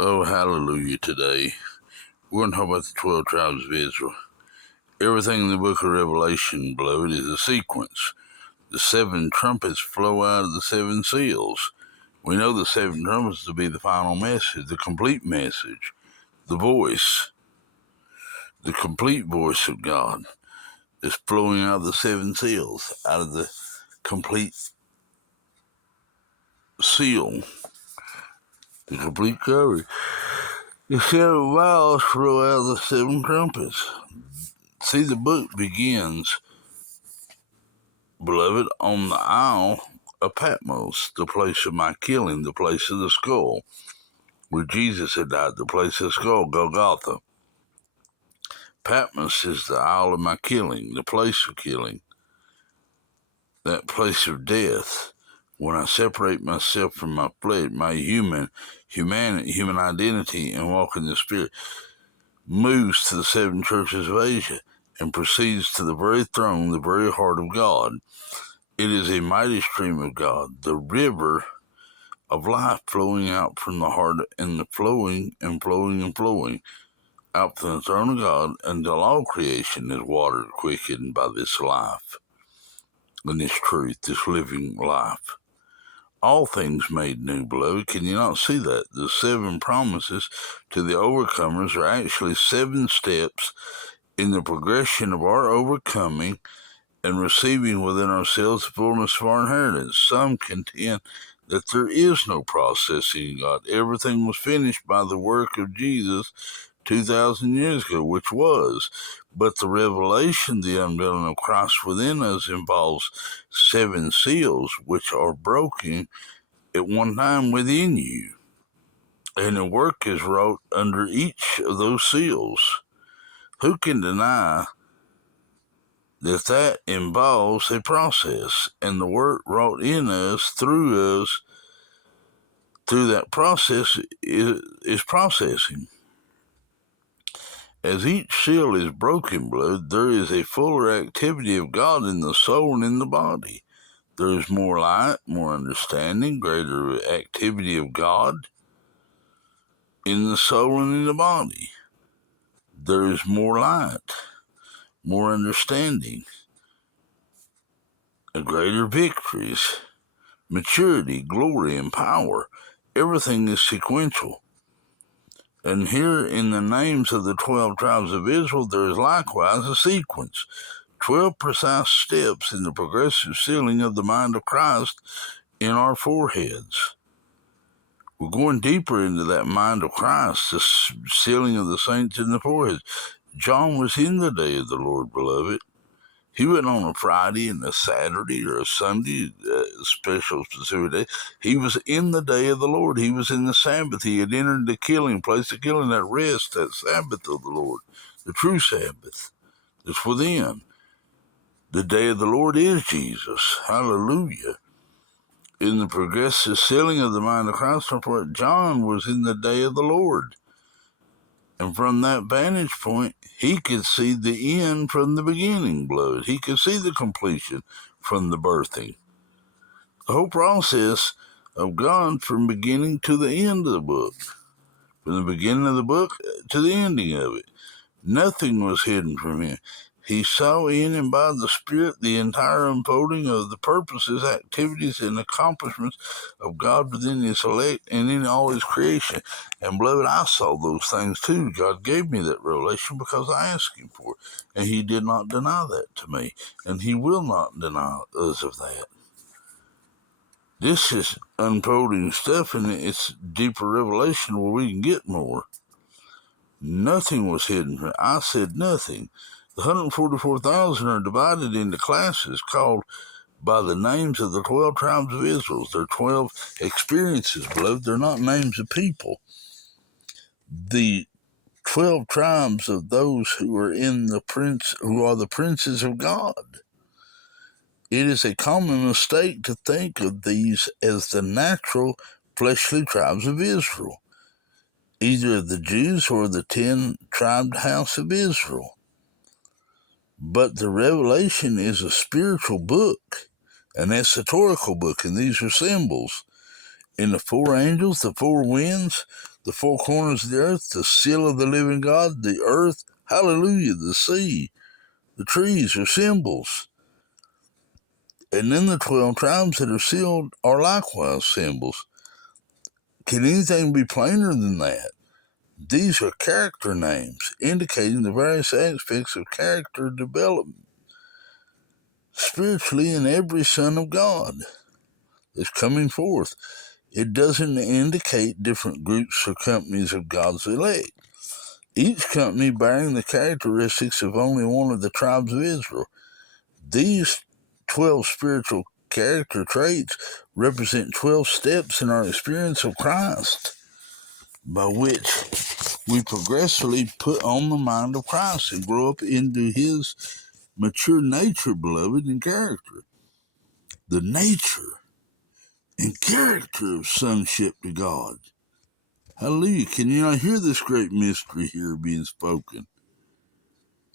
Oh, hallelujah today. We're going to talk about the 12 tribes of Israel. Everything in the book of Revelation, beloved, is a sequence. The 7 trumpets flow out of the 7 seals. We know the 7 trumpets to be the final message, the complete message, the voice, the complete voice of God is flowing out of the 7 seals, out of the complete seal, the complete cover. The 7 vials flow out of the 7 trumpets. See, the book begins, beloved, on the Isle of Patmos, the place of my killing, the place of the skull, where Jesus had died, the place of the skull, Golgotha. Patmos is the Isle of my killing, the place of killing, that place of death. When I separate myself from my flesh, my human identity, and walk in the Spirit, moves to the 7 churches of Asia and proceeds to the very throne, the very heart of God. It is a mighty stream of God, the river of life flowing out from the heart and the flowing and flowing and flowing out from the throne of God until all creation is watered, quickened by this life and this truth, this living life. All things made new, beloved. Can you not see that? The 7 promises to the overcomers are actually 7 steps in the progression of our overcoming and receiving within ourselves the fullness of our inheritance. Some contend that there is no processing in God. Everything was finished by the work of Jesus 2,000 years ago, which was. But the revelation, the unveiling of Christ within us, involves 7 seals, which are broken at one time within you. And the work is wrought under each of those seals. Who can deny that involves a process, and the work wrought in us, through that process is processing. As each seal is broken, blood, there is a fuller activity of God in the soul and in the body. There is more light, more understanding, greater activity of God in the soul and in the body. There is more light, more understanding, a greater victories, maturity, glory, and power. Everything is sequential. And here in the names of the 12 tribes of Israel, there is likewise a sequence. 12 precise steps in the progressive sealing of the mind of Christ in our foreheads. We're going deeper into that mind of Christ, the sealing of the saints in the foreheads. John was in the day of the Lord, beloved. He wasn't on a Friday and a Saturday or a Sunday, special specific day. He was in the day of the Lord. He was in the Sabbath. He had entered the killing place of killing, that rest, that Sabbath of the Lord, the true Sabbath that's within. The day of the Lord is Jesus. Hallelujah. In the progressive sealing of the mind of Christ, John was in the day of the Lord. And from that vantage point, he could see the end from the beginning, beloved. He could see the completion from the birthing. The whole process of God from beginning to the end of the book. From the beginning of the book to the ending of it. Nothing was hidden from him. He saw in and by the Spirit the entire unfolding of the purposes, activities, and accomplishments of God within His elect and in all His creation. And beloved, I saw those things too. God gave me that revelation because I asked Him for it. And He did not deny that to me. And He will not deny us of that. This is unfolding stuff, and it's deeper revelation where we can get more. Nothing was hidden. I said nothing. The 144,000 are divided into classes called by the names of the 12 tribes of Israel. They're 12 experiences, beloved. They're not names of people. The 12 tribes of those who are who are the princes of God. It is a common mistake to think of these as the natural fleshly tribes of Israel, either the Jews or the 10-tribed house of Israel. But the Revelation is a spiritual book, an esoterical book, and these are symbols. And the four angels, the four winds, the four corners of the earth, the seal of the living God, the earth, hallelujah, the sea, the trees are symbols. And then the 12 tribes that are sealed are likewise symbols. Can anything be plainer than that? These are character names, indicating the various aspects of character development spiritually in every son of God that's coming forth. It doesn't indicate different groups or companies of God's elect, each company bearing the characteristics of only one of the tribes of Israel. These 12 spiritual character traits represent 12 steps in our experience of Christ, by which we progressively put on the mind of Christ and grow up into his mature nature, beloved, and character. The nature and character of sonship to God. Hallelujah. Can you not hear this great mystery here being spoken?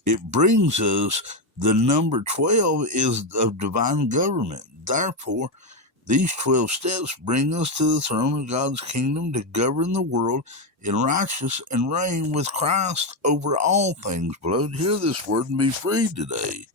It brings us, the number 12 is of divine government. Therefore, these 12 steps bring us to the throne of God's kingdom to govern the world in righteousness and reign with Christ over all things, beloved. Hear this word and be free today.